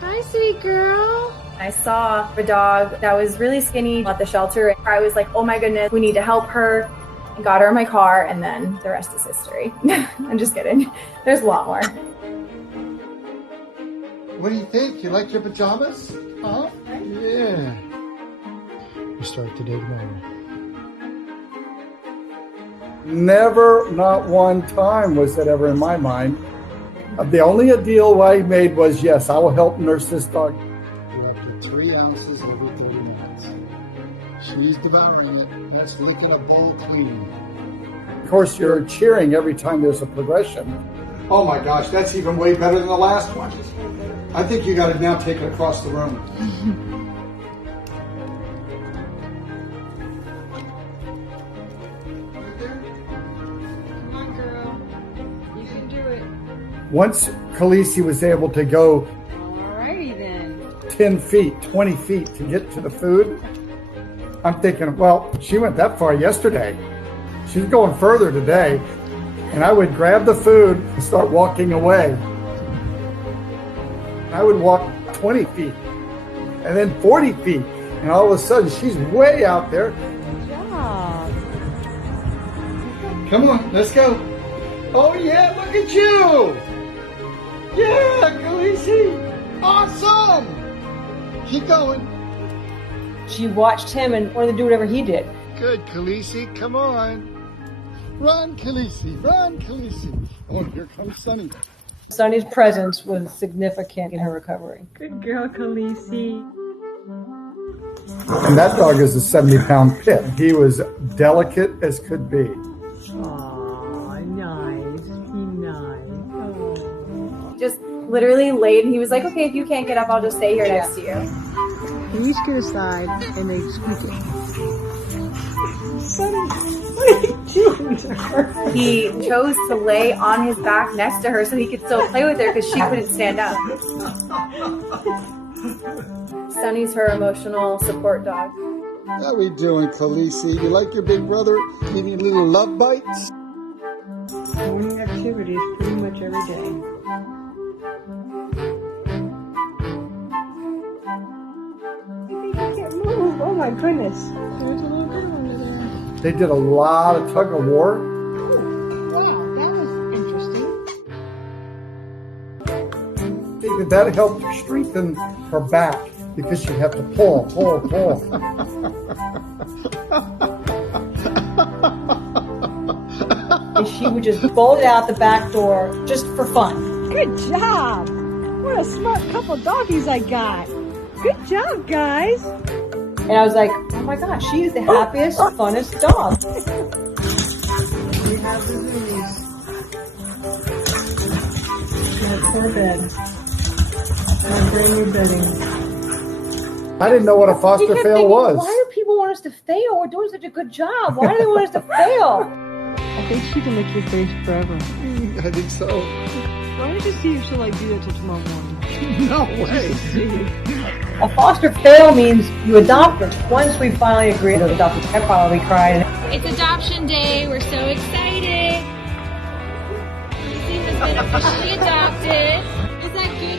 Hi, sweet girl. I saw a dog that was really skinny at the shelter. I was like, oh my goodness, we need to help her. I got her in my car, and then the rest is history. I'm just kidding. There's a lot more. What do you think? You like your pajamas? Huh? Yeah. We start the day tomorrow. Never, not one time was that ever in my mind. The only deal I made was, yes, I will help nurse this dog. We're up to 3 ounces over 30 minutes. She's devouring it. That's licking a bowl clean. Of course, you're cheering every time there's a progression. Oh my gosh, that's even way better than the last one. I think you got to now take it across the room. Come on, girl. You can do it. Once Khaleesi was able to go Alrighty then. 10 feet, 20 feet to get to the food, I'm thinking, well, she went that far yesterday. She's going further today. And I would grab the food and start walking away. I would walk 20 feet and then 40 feet. And all of a sudden, she's way out there. Good job. Come on, let's go. Oh, yeah, look at you. Yeah, Khaleesi. Awesome. Keep going. She watched him and wanted to do whatever he did. Good, Khaleesi. Come on. Run, Khaleesi. Run, Khaleesi. Oh, here comes Sunny. Sunny's presence was significant in her recovery. Good girl, Khaleesi. And that dog is a 70-pound pit. He was delicate as could be. Aw, nice. Nice. Oh. Just literally laid, and he was like, okay, if you can't get up, I'll just stay here next to you. You each get aside and they squeak it. He chose to lay on his back next to her so he could still play with her because she couldn't stand up. Sunny's her emotional support dog. How we doing, Khaleesi? You like your big brother giving you little love bites? Morning activities pretty much every day. Can't move. Oh my goodness. There's a little girl under there. They did a lot of tug of war. Wow, that was interesting. That helped strengthen her back because she'd have to pull. And she would just bolt out the back door just for fun. Good job. What a smart couple doggies I got. Good job, guys. And I was like, oh my gosh, she is the happiest, funnest dog. We have the zoomies. That's her bed. My brand new bedding. I didn't know what a We foster kept fail thinking, was. why do people want us to fail? We're doing such a good job. Why do they want us to fail? I think she can lick your face forever. I think so. Why don't you see if she'll do that till tomorrow morning? No way. A foster fail means you adopt her. Once we finally agreed to adopt her, I probably cried. It's adoption day. We're so excited. Khaleesi has been officially adopted. Is that good,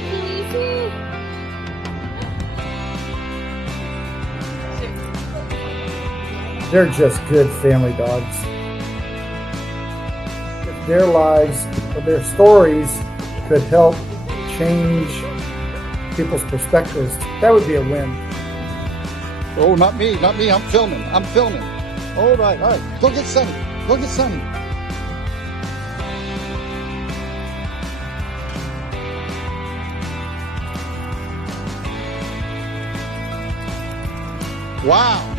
Khaleesi? They're just good family dogs. If their lives or their stories could help change people's perspectives, that would be a win. Oh, not me. I'm filming. All right. Go get Sunny. Wow.